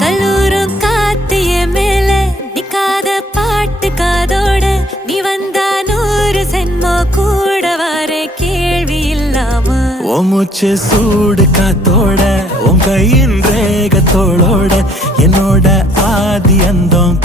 கல்லூரும் காத்திய மேல நிக்காத பாட்டு காதோட நீ வந்தா 100 சென்மோ கூட வர கேள்வி இல்லாம மூச்சு சூடு காத்தோட உன் கையின் ரேகத்தோளோட என்னோட ஆதி அந்தம்